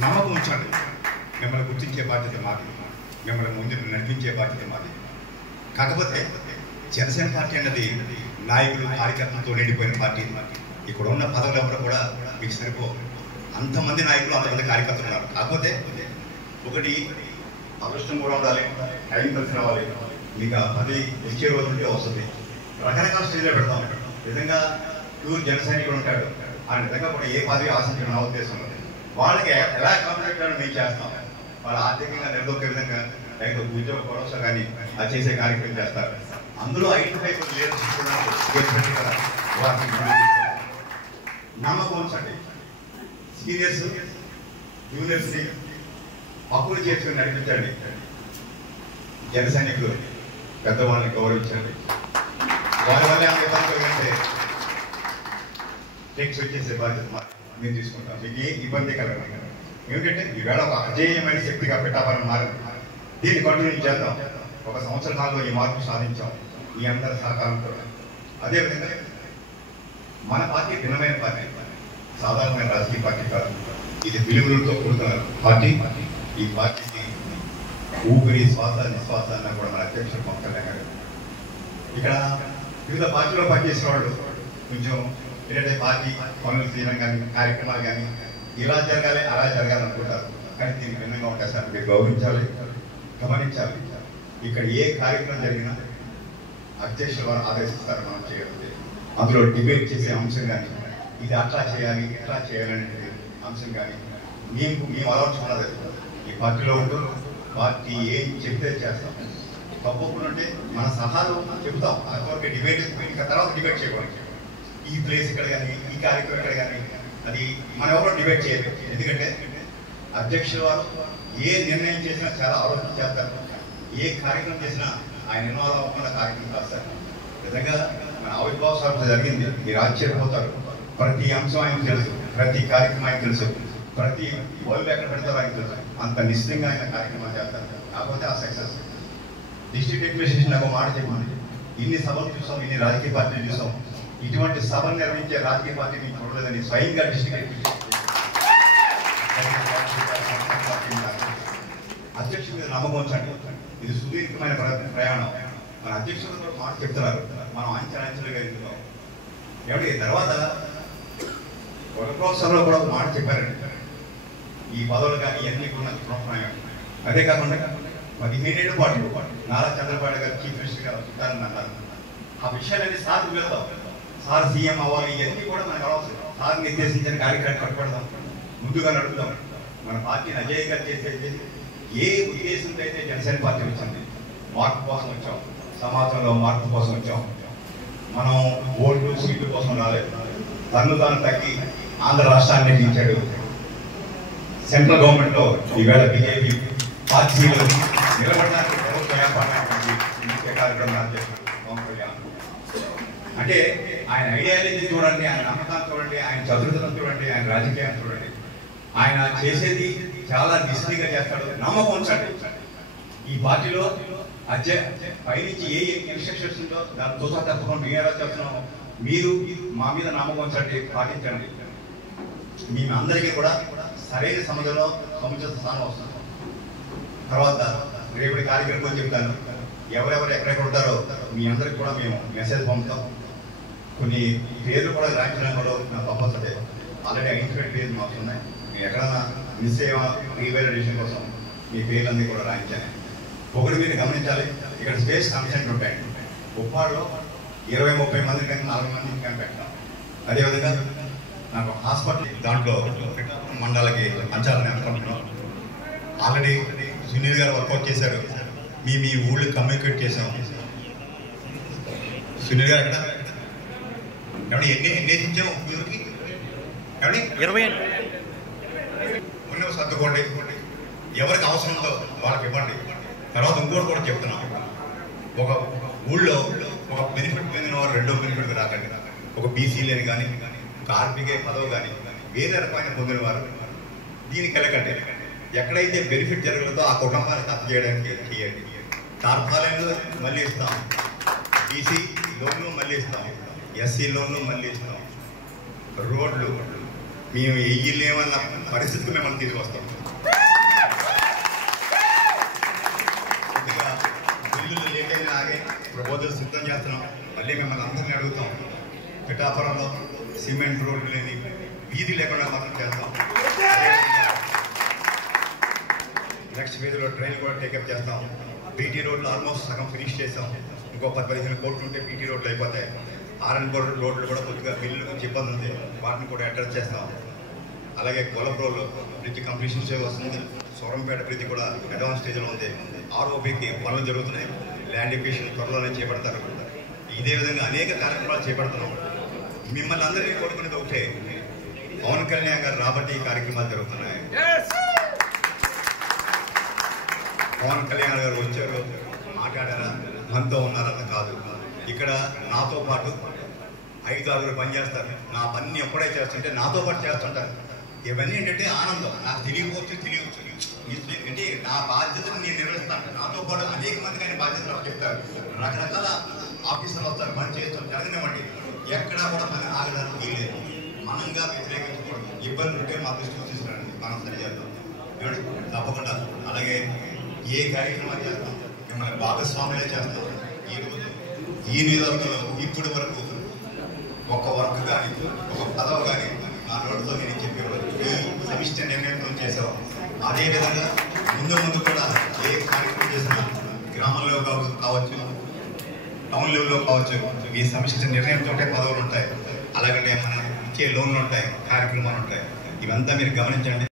నమ్మకం ఉంచండి. మిమ్మల్ని గుర్తించే బాధ్యత మాది, మిమ్మల్ని ముందు నడిపించే బాధ్యత మాది. కాకపోతే జనసేన పార్టీ అన్నది నాయకులు కార్యకర్తలతో నిండిపోయిన పార్టీ. ఇక్కడ ఉన్న పదవులు ఎవరు కూడా మీకు సరిపో. అంతమంది నాయకులు, అంతమంది కార్యకర్తలు ఉన్నారు. కాకపోతే ఒకటి అదృష్టం కూడా ఉండాలి, టైం కలిసి రావాలి. మీకు ఆ పదవి ఇచ్చే రోజు ఉంటే వస్తుంది. రకరకాల స్టేజ్లో పెడతాం. విధంగా ప్యూర్ జన సైనికుడు ఉంటాడు, ఆ విధంగా కూడా ఏ పదవి ఆశించిన నా ఉద్దేశం ఉంది. వాళ్ళకి ఎలా కాంటాక్ట్ మేము చేస్తాం. వాళ్ళు ఆర్థికంగా నిలదొక్కే విధంగా లేకపోతే ఉద్యోగ భరోసా కానీ అది చేసే కార్యక్రమం చేస్తారు. అందులో ఐడెంటిఫై నమ్మకం ఉంచండి. సీనియర్స్ జూనియర్స్ని పక్కులు చేసుకుని నడిపించండి. జన సైనికులు పెద్దవాళ్ళని గౌరవించండి. వాళ్ళ వల్ల అంటే టెక్స్ వచ్చేసే బాధ్యత మేము తీసుకుంటాం. మీకు ఏ ఇబ్బంది కలగదు. ఏమిటంటే ఈవేళ ఒక అజేయమైన శక్తిగా పెట్టాలని మారింది. దీన్ని కంటిన్యూ చేద్దాం. 1 సంవత్సర కాలంలో ఈ మార్పు సాధించాం మీ అందరి సహకారంతో. అదేవిధంగా మన పార్టీ భిన్నమైన పార్టీ, సాధారణమైన రాజకీయ పార్టీ కాదు. ఇది విలువలతో కూడుతున్న పార్టీ. ఈ పార్టీకి ఊపిరి, శ్వాస, నిశ్వాసాన్ని కూడా మన అధ్యక్షుడు పవన్ కళ్యాణ్ గారు. ఇక్కడ వివిధ పార్టీలో పనిచేసిన వాళ్ళు కొంచెం ఏంటంటే పార్టీ పనులు చేయడం కానీ, కార్యక్రమాలు కానీ ఇలా జరగాలి అలా జరగాలనుకుంటారు. కానీ దీనికి భిన్నంగా ఉంటాయి సార్. మీరు గౌరవించాలి, గమనించాలి. ఇక్కడ ఏ కార్యక్రమం జరిగినా అధ్యక్షుల వారు ఆదేశిస్తారు మనం చేయగలిగితే. అందులో డిబేట్ చేసే అంశం కానీ, ఇది అట్లా చేయాలి ఇట్లా చేయాలనే అంశం కానీ మేము ఆలోచించుకున్నది. ఈ పార్టీలో ఉంటూ పార్టీ ఏం చెప్తే చేస్తాం. తప్పకుండా మన సలహాలు చెబుతాం. అక్కడికి డిబేట్ ఇంకా తర్వాత డిబేట్ చేయకూడదు. ఈ ప్లేస్ ఇక్కడ కానీ, ఈ కార్యక్రమం ఇక్కడ కానీ అది మనం ఎవరు డిబేట్ చేయలేదు. ఎందుకంటే అధ్యక్షుల వారు ఏ నిర్ణయం చేసినా చాలా ఆలోచన చేస్తారు. ఏ కార్యక్రమం చేసినా ఆయన ఇన్వాల్వ్ అవ్వకుండా కార్యక్రమం రాస్తారు. నిజంగా మన ఆవిర్భావ సభ జరిగింది, మీరు ఆశ్చర్యపోతారు. ప్రతి అంశం ఆయన తెలుసు, ప్రతి కార్యక్రమం ఆయన తెలుసు, ప్రతి వాళ్ళు ఎక్కడ పెడతారో ఆయన తెలుసు. అంత నిశ్చితంగా ఆయన కార్యక్రమాలు చేస్తారు. కాకపోతే ఆ సక్సెస్ డిస్ట్రిక్ట్ అడ్మినిస్ట్రేషన్ ఒక మాట చెప్పండి. ఇన్ని సభలు చూసాం, ఇన్ని రాజకీయ పార్టీలు చూసాం, ఇటువంటి సభలు నిర్వహించే రాజకీయ పార్టీని చూడలేదని స్వయంగా డిస్ట్రిక్ట్ అధ్యక్షుడి మీద నమ్మకం ఉంచండి. ఇది సుదీర్ఘమైన ప్రయాణం. మన అధ్యక్షుడు కూడా మాట చెప్తున్నారు, మనం అంచెలుగా ఎదుగుతాం. ఏమిటి తర్వాత సభలో కూడా ఒక మాట చెప్పారండి. ఈ పదవులు కానీ ఇవన్నీ కూడా ప్రోత్సాహం. అదే కాకుండా 15 ఏళ్ళ పాటు నారా చంద్రబాబు గారు చీఫ్ మినిస్టర్ గారు ఉంటారని అన్నారు. ఆ విషయాలన్నీ సార్కు వెళ్తాం. సార్ సీఎం అవ్వాలి, ఇవన్నీ కూడా మనకు అవసరం. సార్ నిర్దేశించిన కార్యక్రమం కట్టుబడదాం, ముందుగా నడుపుతాం. మన పార్టీని అజేయంగా చేసేది ఏ ఉద్దేశంతో అయితే జనసేన పార్టీ వచ్చింది. మార్పు కోసం వచ్చాం, సమాజంలో మార్పు కోసం వచ్చాం. మనం ఓట్లు సీట్ల కోసం రాలేదు. తాను తగ్గి ఆంధ్ర రాష్ట్రాన్ని నిర్మించాడు. సెంట్రల్ గవర్నమెంట్ లో ఈవేళ బీజేపీ పార్టీలు నిలబడడానికి ప్రభుత్వ ఏర్పాటు కార్యక్రమం పవన్ కళ్యాణ్. అంటే ఆయన ఐడియాలజీ చూడండి, ఆయన నమ్మకాన్ని చూడండి, ఆయన చతురతను చూడండి, ఆయన రాజకీయాన్ని చూడండి. ఆయన చేసేది చాలా నిశ్చితంగా చేస్తాడు. నమ్మకం ఉంచండి. ఈ పార్టీలో పైనుంచి ఏ ఇన్స్ట్రక్షన్స్ ఉందో దాని తోసా తప్పకుండా మేము ఎలా చేస్తున్నాము. మీరు మా మీద నమ్మకం ఉంచండి, పాటించండి. మేము అందరికీ కూడా సరైన సముద్రంలో సముచిత స్థానం వస్తుంది. తర్వాత రేపటి కార్యక్రమం చెప్తాను. ఎవరెవరు ఎక్కడెక్కడ ఉంటారో మీ అందరికి కూడా మేము మెసేజ్ పంపుతాం. కొన్ని పేర్లు కూడా రాయించడం కూడా నాకు తప్పదే. ఆల్రెడీ ఐడెంటిఫైడ్ పేర్లు మాకు ఉన్నాయి. మీరు ఎక్కడన్నా మిస్ అయ్యా రీవాలిడేషన్ కోసం మీ పేర్లన్నీ కూడా రాయించాను. ఒకటి మీరు గమనించాలి, ఇక్కడ స్పేస్ కన్సెంట్ ఉంటాయి. ఉప్పాడులో 20-30 మంది కానీ 40 మంది కానీ పెట్టాం. అదేవిధంగా నాకు హాస్పిటల్ దాంట్లో మండలకి పంచాలని అనుకుంటున్నాం. ఆల్రెడీ సునీల్ గారు వర్కౌట్ చేశారు. మీ ఊళ్ళో కమ్యూనికేట్ చేసాం. సునీల్ గారు అక్కడ ఎన్ని ఇచ్చాం ఊరికి 20 సర్దుకోండి. ఎవరికి అవసరం ఉందో వాళ్ళకి ఇవ్వండి. తర్వాత ఇంకోటి కూడా చెప్తున్నాం, ఒక ఊళ్ళో ఒక బెనిఫిట్ పొందిన వారు రెండో బెనిఫిట్ రాకండి. ఒక బీసీలని కానీ, ఒక ఆర్బీకే పదవి కానీ వేరే రకమైన పొందిన వారు దీనికి వెళ్ళకండి. ఎక్కడైతే బెనిఫిట్ జరగలేదో ఆ కుటుంబానికి అప్పు చేయడానికి చేయండి. టార్పాలైన్లు మళ్ళీ ఇస్తాం, బీసీ లోన్లు మళ్ళీ ఇస్తాం, ఎస్సీ లోన్లు మళ్ళీ ఇస్తాం, రోడ్లు మేము వెయ్యలేమన్న పరిస్థితికి మిమ్మల్ని తీసుకొస్తాం. కొద్దిగా బిల్లులు లేట్ అయినా ఆగే ప్రపోజల్ సిద్ధం చేస్తున్నాం. మళ్ళీ మిమ్మల్ని అందరినీ అడుగుతాం. పిఠాపురంలో సిమెంట్ రోడ్లు లేని వీధి లేకుండా మాత్రం చేస్తాం. నెక్స్ట్ ఫేజ్లో ట్రైన్ కూడా టేకప్ చేస్తాం. బీటీ రోడ్లు ఆల్మోస్ట్ సగం ఫినిష్ చేస్తాం. ఇంకో 10-15 కోట్లు ఉంటే బీటీ రోడ్లు అయిపోతాయి. ఆర్ఎన్ రోడ్లు కూడా కొద్దిగా బిల్లుల గురించి ఇబ్బంది ఉంది, వాటిని కూడా అడ్రస్ చేస్తాం. అలాగే కొలబ్రోలు బ్రిడ్జ్ కంప్లీషన్ వస్తుంది. సోరంపేట బ్రిడ్జ్ కూడా అడ్వాన్స్ స్టేజ్లో ఉంది. ఆర్ఓబీకి పనులు జరుగుతున్నాయి. ల్యాండ్ ఎక్విజిషన్ త్వరలోనే చేపడతారు. ఇదే విధంగా అనేక కార్యక్రమాలు చేపడుతున్నాం. మిమ్మల్ని అందరికీ కోరుకునేది ఒకటే, పవన్ కళ్యాణ్ గారు రాబట్టి ఈ కార్యక్రమాలు జరుగుతున్నాయి. పవన్ కళ్యాణ్ గారు వచ్చారు, మాట్లాడారా, మనతో ఉన్నారన్న కాదు. ఇక్కడ నాతో పాటు 5-6 పని చేస్తారు. నా పని ఎప్పుడే చేస్తుంటే నాతో పాటు చేస్తుంటారు. ఇవన్నీ ఏంటంటే ఆనందం. నాకు తెలియవచ్చు అంటే నా బాధ్యతను నేను నిర్వహిస్తాను. నాతో పాటు అనేక మందికి ఆయన బాధ్యతలు చెప్తారు. రకరకాల ఆఫీసర్లు వస్తారు, పని చేస్తారు. జరగనివ్వండి, ఎక్కడా కూడా పని ఆగడానికి వీల్లేదు. మనంగా వ్యతిరేకించకూడదు. ఇబ్బంది ఉంటే మా దృష్టికి తీసుకురండి, మనం సరి చేద్దాం. తప్పకుండా అలాగే ఏ కార్యక్రమాలు చేస్తాం మిమ్మల్ని భాగస్వామ్యాలే చేస్తాం. ఈరోజు ఈ నియోజకవర్గంలో ఇప్పటి వరకు ఒక వర్క్ కానీ ఒక పదవి కానీ నా నోటితో నేను చెప్పేవాడు. ఈ సమిష్టి నిర్ణయం చేసేవాడు. అదేవిధంగా ముందు కూడా ఏ కార్యక్రమం చేసినా గ్రామంలో కావచ్చు, టౌన్ లెవెల్లో కావచ్చు, ఈ సమిష్టి నిర్ణయంతో పదవులు ఉంటాయి. అలాగనే మనం ఇచ్చే లోన్లు ఉంటాయి, కార్యక్రమాలు ఉంటాయి. ఇవంతా మీరు గమనించండి.